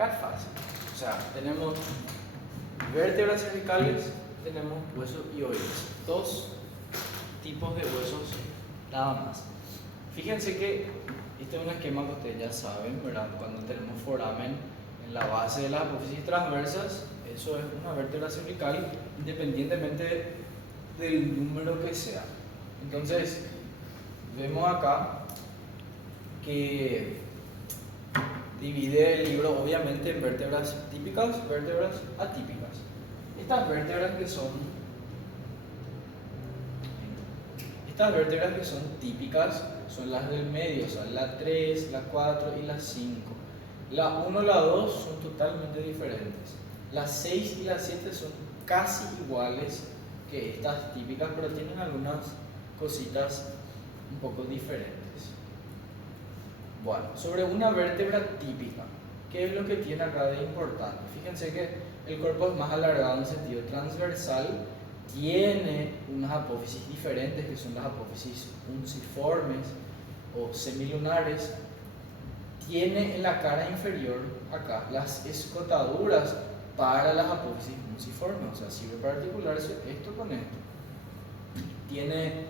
Acá es fácil. O sea, tenemos vértebras cervicales, tenemos huesos hioides. Dos tipos de huesos nada más. Fíjense que este es un esquema que ustedes ya saben, ¿verdad? Cuando tenemos foramen en la base de las apófisis transversas, eso es una vértebra cervical independientemente del número que sea. Entonces, vemos acá que divide el libro obviamente en vértebras típicas, vértebras atípicas. Estas vértebras que son típicas son las del medio, o sea, la 3, la 4 y la 5. La 1 y la 2 son totalmente diferentes. Las 6 y la 7 son casi iguales que estas típicas, pero tienen algunas cositas un poco diferentes. Bueno, sobre una vértebra típica, ¿qué es lo que tiene acá de importante? Fíjense que el cuerpo es más alargado en sentido transversal, tiene unas apófisis diferentes, que son las apófisis unciformes o semilunares. Tiene en la cara inferior acá las escotaduras para las apófisis unciformes, o sea, sirve para articularse esto con esto. Tiene,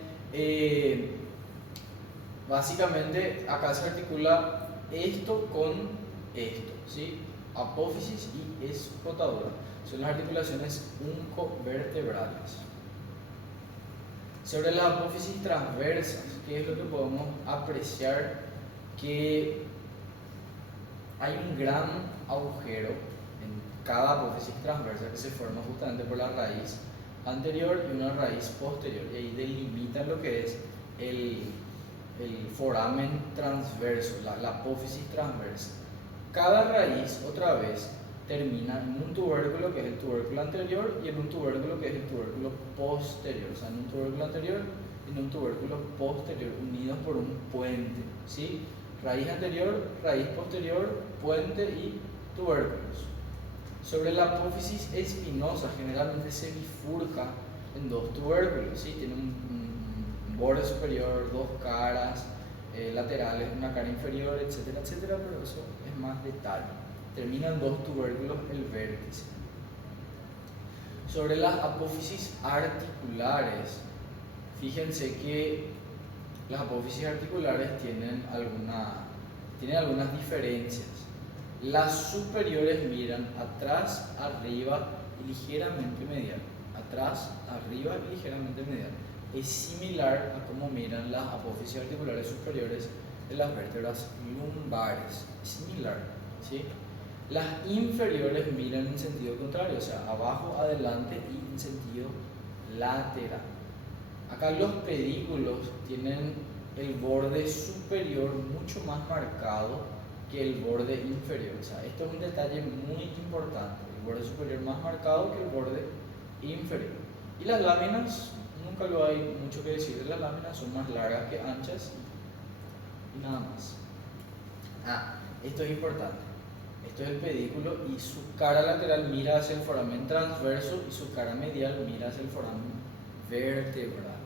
básicamente, acá se articula esto con esto, ¿sí? Apófisis y escotadura son las articulaciones uncovertebrales. Sobre las apófisis transversas, ¿qué es lo que podemos apreciar? Que hay un gran agujero en cada apófisis transversa que se forma justamente por la raíz anterior y una raíz posterior, y ahí delimitan lo que es el foramen transverso, la apófisis transversa. Cada raíz, otra vez, termina en un tubérculo que es el tubérculo anterior y en un tubérculo que es el tubérculo posterior, o sea, en un tubérculo anterior y en un tubérculo posterior, unidos por un puente, ¿sí? Raíz anterior, raíz posterior, puente y tubérculos. Sobre la apófisis espinosa, generalmente se bifurca en dos tubérculos, ¿sí? Tiene un borde superior, dos caras laterales, una cara inferior, etcétera, etcétera, pero eso es más detalle. Termina en dos tubérculos el vértice. Sobre las apófisis articulares, fíjense que las apófisis articulares tienen algunas diferencias. Las superiores miran atrás, arriba y ligeramente medial. Atrás, arriba y ligeramente medial. Es similar a cómo miran las apófisis articulares superiores de las vértebras lumbares. Es similar, ¿sí? Las inferiores miran en sentido contrario, o sea, abajo, adelante y en sentido lateral. Acá los pedículos tienen el borde superior mucho más marcado que el borde inferior. O sea, esto es un detalle muy importante. El borde superior más marcado que el borde inferior. Y las láminas, nunca lo hay mucho que decir de las láminas, son más largas que anchas y nada más. Esto es importante. Esto es el pedículo y su cara lateral mira hacia el foramen transverso y su cara medial mira hacia el foramen vertebral,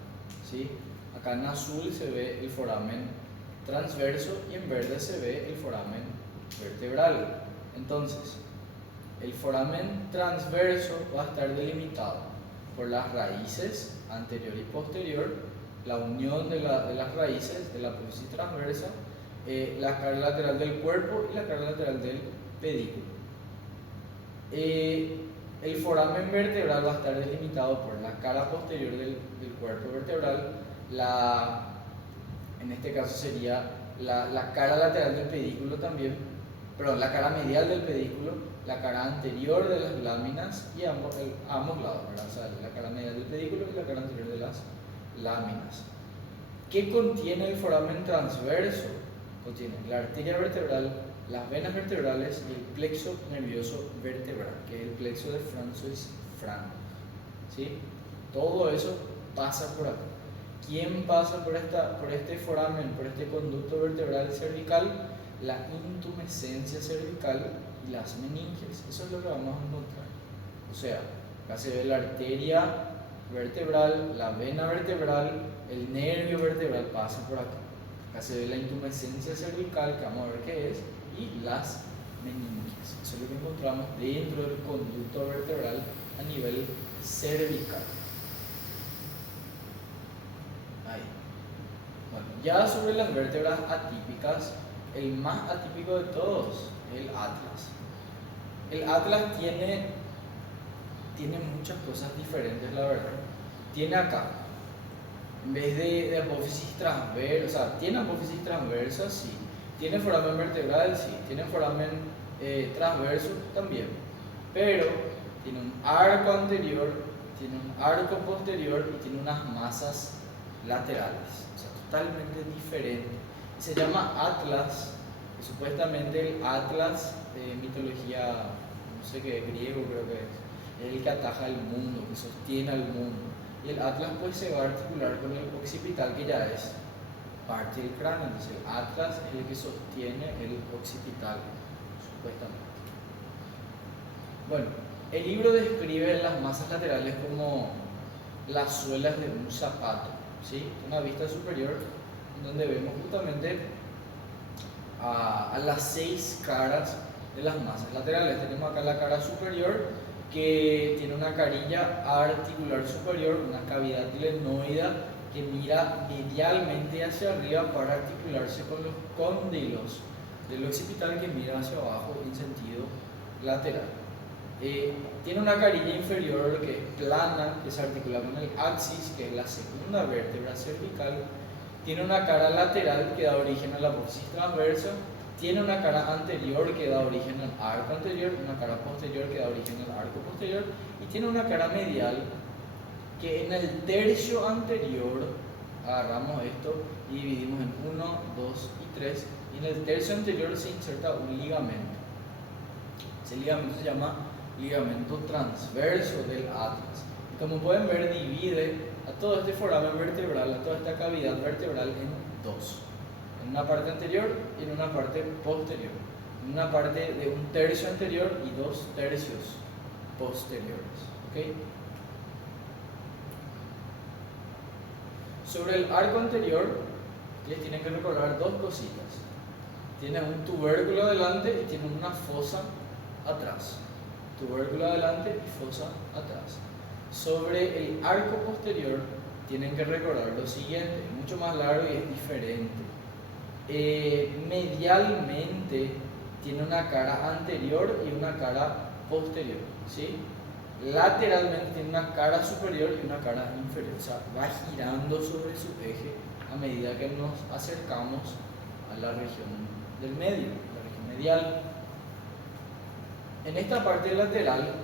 ¿sí? Acá en azul se ve el foramen transverso y en verde se ve el foramen vertebral. Entonces, el foramen transverso va a estar delimitado por las raíces anterior y posterior, la unión de las raíces de la apófisis transversa, la cara lateral del cuerpo y la cara lateral del pedículo. El foramen vertebral va a estar delimitado por la cara posterior del cuerpo vertebral, en este caso sería la cara lateral del pedículo también, perdón, la cara medial del pedículo, la cara anterior de las láminas y ambos lados, ¿verdad? O sea, la cara medial del pedículo y la cara anterior de las láminas. ¿Qué contiene el foramen transverso? Contiene la arteria vertebral, las venas vertebrales y el plexo nervioso vertebral, que es el plexo de Franz-Frank, ¿sí? Todo eso pasa por acá. ¿Quién pasa por este foramen, por este conducto vertebral cervical? La intumescencia cervical y las meninges. Eso es lo que vamos a encontrar. O sea, acá se ve la arteria vertebral, la vena vertebral, el nervio vertebral pasa por acá. Acá se ve la intumescencia cervical, que vamos a ver qué es, y las meninges. Eso es lo que encontramos dentro del conducto vertebral a nivel cervical. Ahí. Bueno, ya sobre las vértebras atípicas, el más atípico de todos es el atlas. El atlas tiene muchas cosas diferentes, la verdad. Tiene acá, en vez de apófisis transversa, o sea, tiene apófisis transversa, sí. Tiene foramen vertebral, sí. Tiene foramen transverso también. Pero tiene un arco anterior, tiene un arco posterior y tiene unas masas laterales. O sea, totalmente diferente. Se llama atlas, y supuestamente el atlas de mitología, no sé qué, griego creo que es el que ataja el mundo, que sostiene al mundo. Y el atlas pues se va a articular con el occipital, que ya es parte del cráneo. Entonces el atlas es el que sostiene el occipital, supuestamente. Bueno, el libro describe las masas laterales como las suelas de un zapato, ¿sí? Una vista superior donde vemos justamente a las 6 caras de las masas laterales. Tenemos acá la cara superior, que tiene una carilla articular superior, una cavidad glenoidea que mira medialmente hacia arriba para articularse con los cóndilos del occipital, que mira hacia abajo en sentido lateral. Tiene una carilla inferior que es plana, que se articula con el axis, que es la segunda vértebra cervical. Tiene una cara lateral que da origen a la apófisis transversa. Tiene una cara anterior que da origen al arco anterior, una cara posterior que da origen al arco posterior, y tiene una cara medial que en el tercio anterior agarramos esto y dividimos en 1, 2 y 3, y en el tercio anterior se inserta un ligamento. Ese ligamento se llama ligamento transverso del atlas. Y como pueden ver, divide a todo este foramen vertebral, a toda esta cavidad vertebral en dos. En una parte anterior y en una parte posterior. En una parte de un tercio anterior y 2 tercios posteriores. ¿Okay? Sobre el arco anterior, ustedes tienen que recordar dos cositas. Tiene un tubérculo adelante y tiene una fosa atrás. Tubérculo adelante y fosa atrás. Sobre el arco posterior, tienen que recordar lo siguiente: es mucho más largo y es diferente. Medialmente tiene una cara anterior y una cara posterior, ¿sí? Lateralmente tiene una cara superior y una cara inferior, o sea, va girando sobre su eje a medida que nos acercamos a la región del medio, la región medial. En esta parte lateral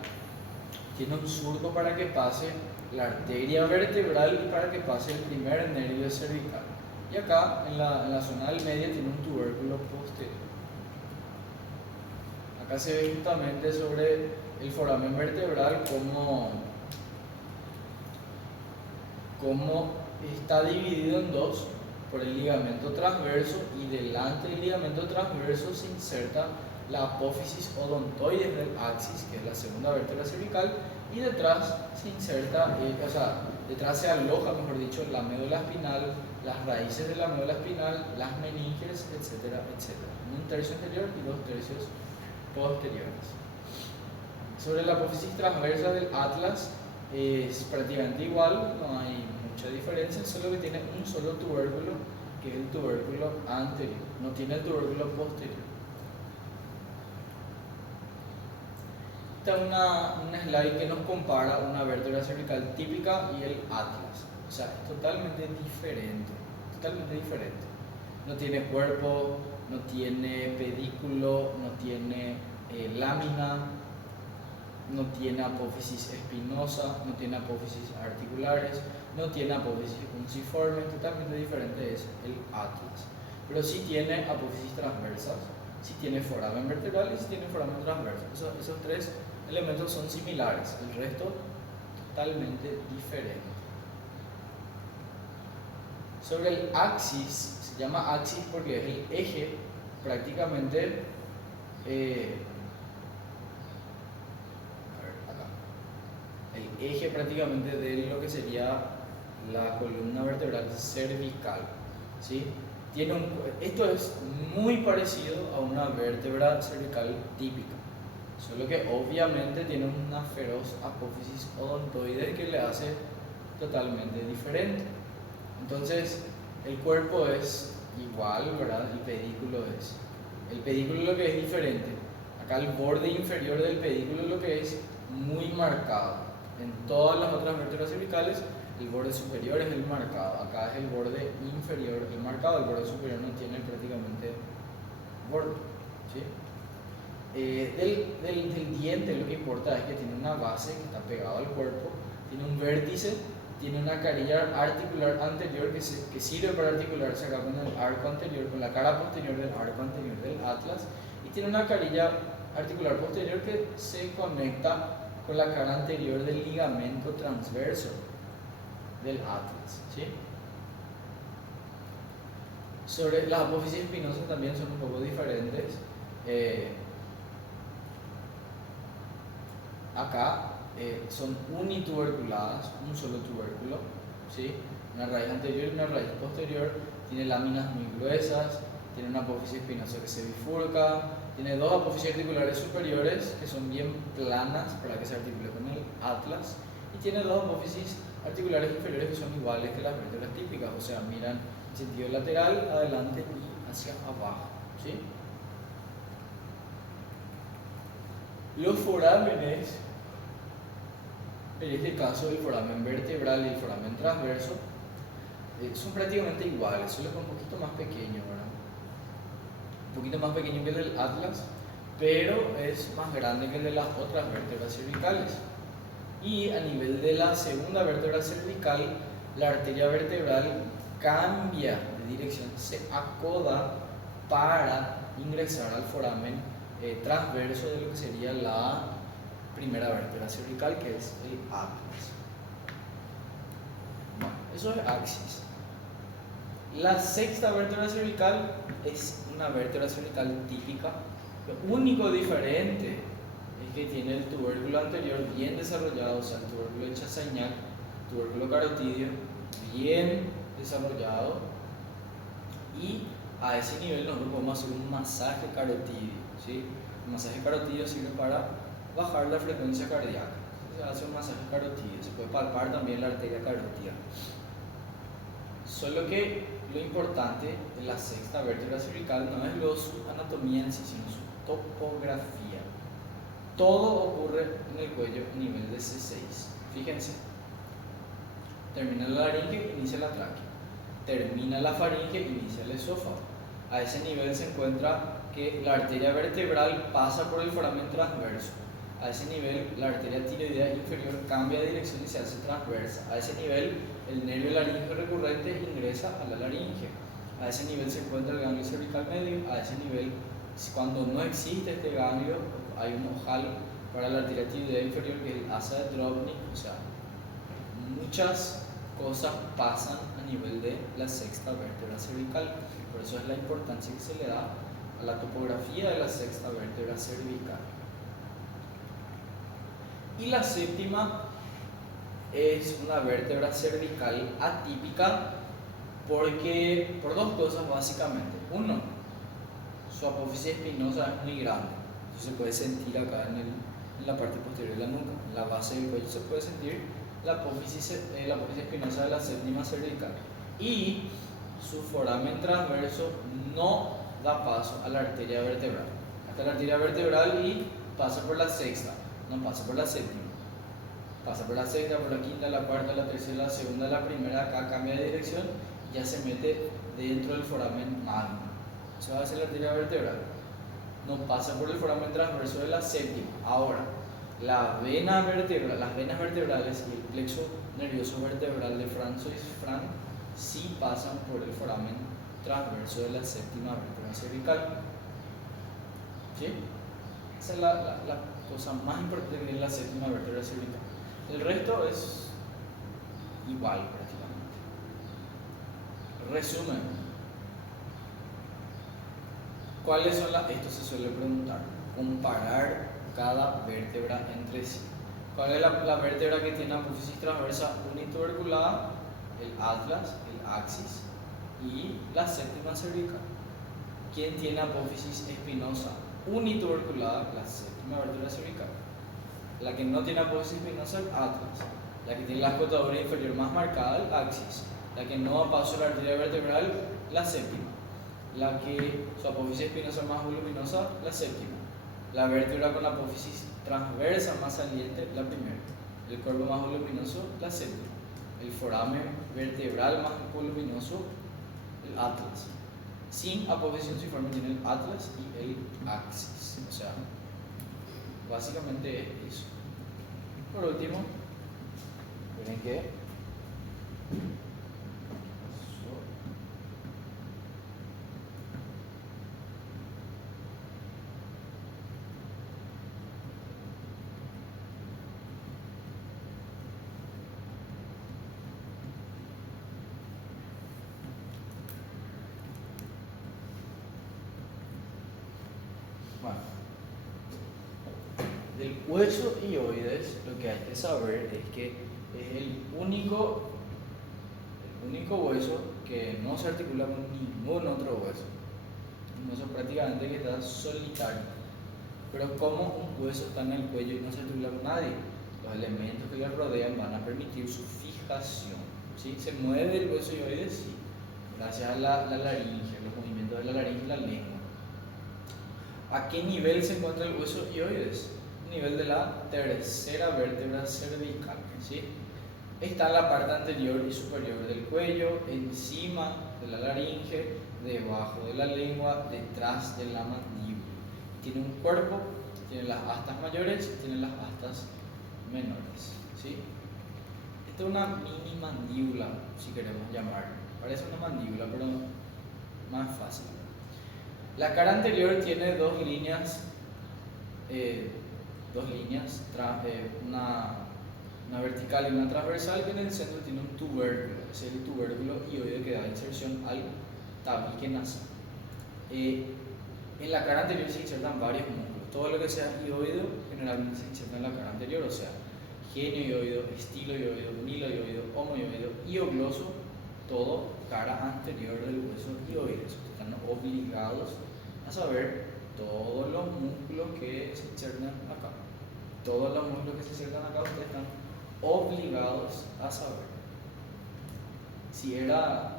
tiene un surco para que pase la arteria vertebral y para que pase el primer nervio cervical. Y acá, en la zona del medio, tiene un tubérculo posterior. Acá se ve justamente sobre el foramen vertebral cómo está dividido en dos por el ligamento transverso, y delante del ligamento transverso se inserta la apófisis odontoides del axis, que es la segunda vértebra cervical, y detrás se inserta, detrás se aloja, mejor dicho, la médula espinal, las raíces de la médula espinal, las meninges, etcétera, etcétera. Un tercio anterior y 2 tercios posteriores. Sobre la apófisis transversa del atlas es prácticamente igual, no hay mucha diferencia, solo que tiene un solo tubérculo, que es el tubérculo anterior, no tiene el tubérculo posterior. Esta es una slide que nos compara una vértebra cervical típica y el atlas. O sea, es totalmente diferente, totalmente diferente. No tiene cuerpo, no tiene pedículo, no tiene lámina, no tiene apófisis espinosa, no tiene apófisis articulares, no tiene apófisis funciforme. Totalmente diferente es el atlas. Pero sí tiene apófisis transversas, sí tiene foramen vertebral y sí tiene foramen transverso. Esos tres elementos son similares, el resto totalmente diferente. Sobre el axis, se llama axis porque es el eje prácticamente, el eje prácticamente de lo que sería la columna vertebral cervical, ¿sí? Esto es muy parecido a una vértebra cervical típica, solo que obviamente tiene una feroz apófisis odontoide que le hace totalmente diferente. Entonces, el cuerpo es igual, ¿verdad? El pedículo lo que es diferente. Acá el borde inferior del pedículo lo que es muy marcado. En todas las otras vértebras cervicales, el borde superior es el marcado. Acá es el borde inferior el marcado. El borde superior no tiene prácticamente borde, ¿sí? Del diente lo que importa es que tiene una base que está pegada al cuerpo, tiene un vértice, tiene una carilla articular anterior que sirve para articularse acá con el arco anterior, con la cara posterior del arco anterior del atlas, y tiene una carilla articular posterior que se conecta con la cara anterior del ligamento transverso del atlas, ¿sí? Sobre las apófisis espinosas también son un poco diferentes. Acá son unituberculadas, un solo tubérculo, ¿sí? Una raíz anterior y una raíz posterior, tiene láminas muy gruesas, tiene una apófisis espinosa que se bifurca, tiene dos apófisis articulares superiores que son bien planas para que se articule con el atlas, y tiene dos apófisis articulares inferiores que son iguales que las vértebras típicas, o sea, miran en sentido lateral, adelante y hacia abajo, ¿sí? Los forámenes, en este caso el foramen vertebral y el foramen transverso, son prácticamente iguales, solo que un poquito más pequeño, ¿verdad? Un poquito más pequeño que el del atlas, pero es más grande que el de las otras vértebras cervicales. Y a nivel de la segunda vértebra cervical, la arteria vertebral cambia de dirección, se acoda para ingresar al foramen transverso de lo que sería la primera vértebra cervical, que es el atlas. Bueno, eso es axis. La sexta vértebra cervical es una vértebra cervical típica. Lo único diferente es que tiene el tubérculo anterior bien desarrollado, o sea, el tubérculo de Chassaignac, tubérculo carotidio bien desarrollado, y a ese nivel nosotros podemos hacer un masaje carotidio, ¿sí? El masaje carotidio sirve para bajar la frecuencia cardíaca. Se hace un masaje carotidio, se puede palpar también la arteria carótida. Solo que lo importante de la sexta vértebra cervical no es su anatomía en sí, sino su topografía. Todo ocurre en el cuello a nivel de C6. Fíjense, termina la laringe, inicia la tráquea. Termina la faringe, inicia el esófago. A ese nivel se encuentra que la arteria vertebral pasa por el foramen transverso. A ese nivel la arteria tiroidea inferior cambia de dirección y se hace transversa. A ese nivel el nervio laríngeo recurrente ingresa a la laringe. A ese nivel se encuentra el ganglio cervical medio. A ese nivel, cuando no existe este ganglio, hay un ojal para la arteria tiroidea inferior que es el asa de Drobnik. O sea, muchas cosas pasan a nivel de la sexta vértebra cervical. Por eso es la importancia que se le da a la topografía de la sexta vértebra cervical. Y la séptima es una vértebra cervical atípica por dos cosas básicamente. Uno, su apófisis espinosa es muy grande, eso se puede sentir acá en la parte posterior de la nuca, en la base del cuello se puede sentir la apófisis espinosa de la séptima cervical. Y su foramen transverso no da paso a la arteria vertebral. Hasta la arteria vertebral y pasa por la sexta, no pasa por la séptima. Pasa por la sexta, por la quinta, la cuarta, la tercera, la segunda, la primera, acá cambia de dirección y ya se mete dentro del foramen magno. Eso va a ser la arteria vertebral. No pasa por el foramen transverso de la séptima. Ahora, las venas vertebrales y el plexo nervioso vertebral de Francis Frank sí pasan por el foramen transverso de la séptima vértebra cervical. ¿Sí? Esa es la cosa más importante que es la séptima vértebra cervical. El resto es igual prácticamente. Resumen. ¿Cuáles son esto se suele preguntar? Comparar cada vértebra entre sí. ¿Cuál es la vértebra que tiene apófisis transversa unituberculada? El atlas, el axis. y la séptima cervical. ¿Quién tiene apófisis espinosa unituberculada? La séptima vértebra cervical. La que no tiene apófisis espinosa, el atlas. La que tiene la escotadura inferior más marcada, el axis. La que no da paso a la arteria vertebral, la séptima. La que su apófisis espinosa más voluminosa, la séptima. La vértebra con la apófisis transversa más saliente, la primera. El cuerpo más voluminoso, la séptima. El foramen vertebral más voluminoso, el atlas. Sin apófisis fusiforme tiene el atlas y el axis. O sea, básicamente es eso. Por último, miren que del hueso hioides, lo que hay que saber es que es el único hueso que no se articula con ningún otro hueso. Un hueso prácticamente que está solitario. Pero como un hueso está en el cuello y no se articula con nadie, los elementos que le rodean van a permitir su fijación. ¿Sí? Se mueve el hueso hioides, sí, gracias a la laringe, los movimientos de la laringe y la lengua. ¿A qué nivel se encuentra el hueso hioides? Nivel de la tercera vértebra cervical, ¿sí? Está en la parte anterior y superior del cuello, encima de la laringe, debajo de la lengua, detrás de la mandíbula. Tiene un cuerpo, tiene las astas mayores y tiene las astas menores, ¿sí? Esta es una mini mandíbula, si queremos llamar. Parece una mandíbula, pero más fácil. La cara anterior tiene dos líneas, una vertical y una transversal, que en el centro tiene un tubérculo. Ese es el tubérculo hioide que da inserción al tabique nasal. En la cara anterior se insertan varios músculos. Todo lo que sea hioide generalmente se inserta en la cara anterior, o sea, genio hioide, estilo hioide, nilo hioide, homo hioide, hiogloso, todo cara anterior del hueso hioide. Están obligados a saber todos los músculos que se insertan acá. Todos los músculos que se insertan acá ustedes están obligados a saber. Si era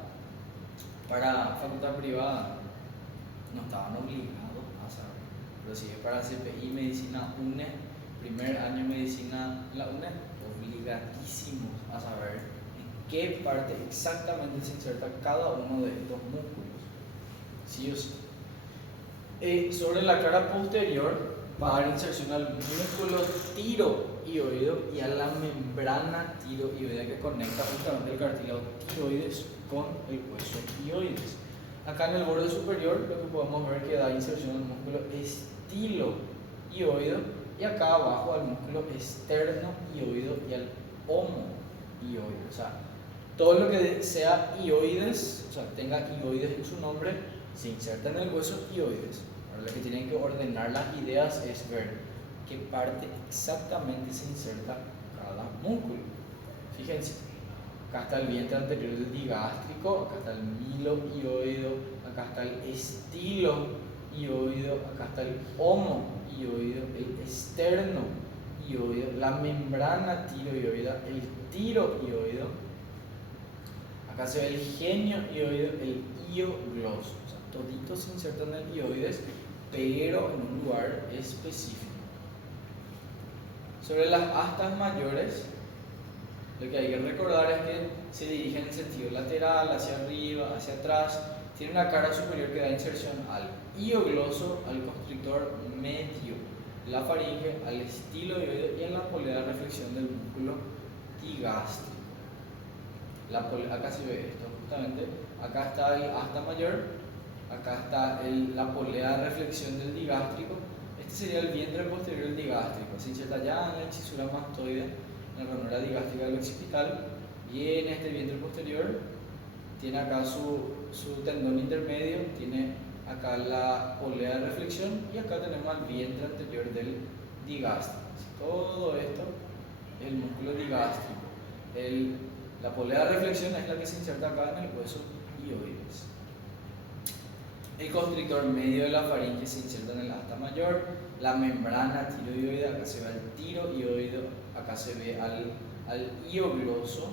para facultad privada, no estaban obligados a saber. Pero si es para CPI, medicina UNE, primer año de medicina la UNE, obligadísimos a saber en qué parte exactamente se inserta cada uno de estos músculos. Sí o sí. Sobre la cara posterior va a dar inserción al músculo tiroideo y a la membrana tiroidea que conecta justamente el cartílago tiroides con el hueso hioides. Acá en el borde superior lo que podemos ver que da inserción al músculo estiloioideo y acá abajo al músculo esternoioideo y al homoioideo. O sea, todo lo que sea hioides, o sea, tenga hioides en su nombre, se inserta en el hueso hioides. Ahora lo que tienen que ordenar las ideas es ver qué parte exactamente se inserta cada músculo. Fíjense, acá está el vientre anterior del digástrico, acá está el miloioideo, acá está el estiloioideo, acá está el homoioideo, el esternoioideo, la membrana tiroidea, el tiroioideo, acá se ve el genioioideo, el hiogloso. Toditos se insertan en el hioides, pero en un lugar específico. Sobre las astas mayores, lo que hay que recordar es que se dirigen en sentido lateral, hacia arriba, hacia atrás. Tiene una cara superior que da inserción al hiogloso, al constrictor medio, la faringe, al estiloioideo y en la polea de reflexión del músculo digástrico. Acá se ve esto, justamente. Acá está el asta mayor. Acá está la polea de reflexión del digástrico. Este sería el vientre posterior del digástrico. Se inserta ya en la incisura mastoide, en la ranura digástrica del occipital. Viene este vientre posterior, tiene acá su tendón intermedio, tiene acá la polea de reflexión y acá tenemos el vientre anterior del digástrico. Todo esto es el músculo digástrico. La polea de reflexión es la que se inserta acá en el hueso hioides. El constrictor medio de la faringe se inserta en el asta mayor, la membrana tiroidea, acá se ve al tiroideo, acá se ve al hiogloso,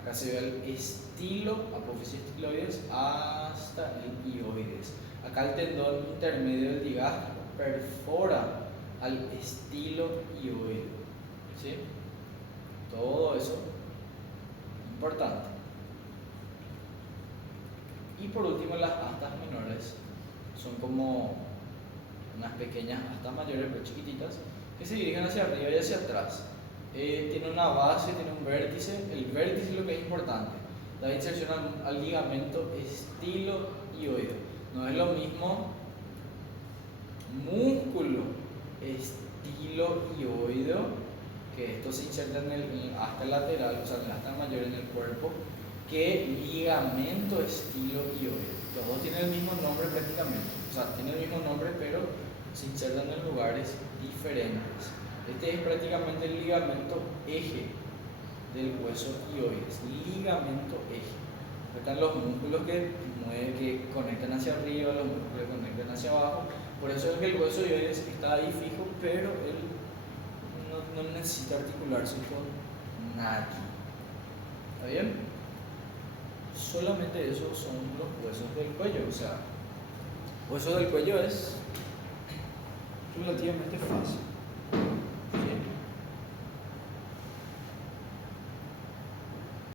acá se ve al estilo, apófisis estiloides, hasta el hioides. Acá el tendón intermedio del digástrico perfora al estilo hioideo. ¿Sí? Todo eso importante. Y por último, las astas menores son como unas pequeñas astas mayores, pero chiquititas, que se dirigen hacia arriba y hacia atrás. Tiene una base, tiene un vértice. El vértice es lo que es importante. Da inserción al ligamento estilo hioideo. No es lo mismo músculo estilo hioideo, que esto se inserta en el asta lateral, o sea, en el asta mayor en el cuerpo, que ligamento estilo hioideo. Los dos tienen el mismo nombre prácticamente, o sea, tienen el mismo nombre, pero se insertan en lugares diferentes. Este es prácticamente el ligamento eje del hueso hioides, ligamento eje. Están los músculos que conectan hacia arriba, los músculos que conectan hacia abajo. Por eso es que el hueso hioides está ahí fijo, pero él no necesita articularse con nadie. ¿Está bien? Solamente esos son los huesos del cuello. O sea, hueso del cuello es relativamente fácil.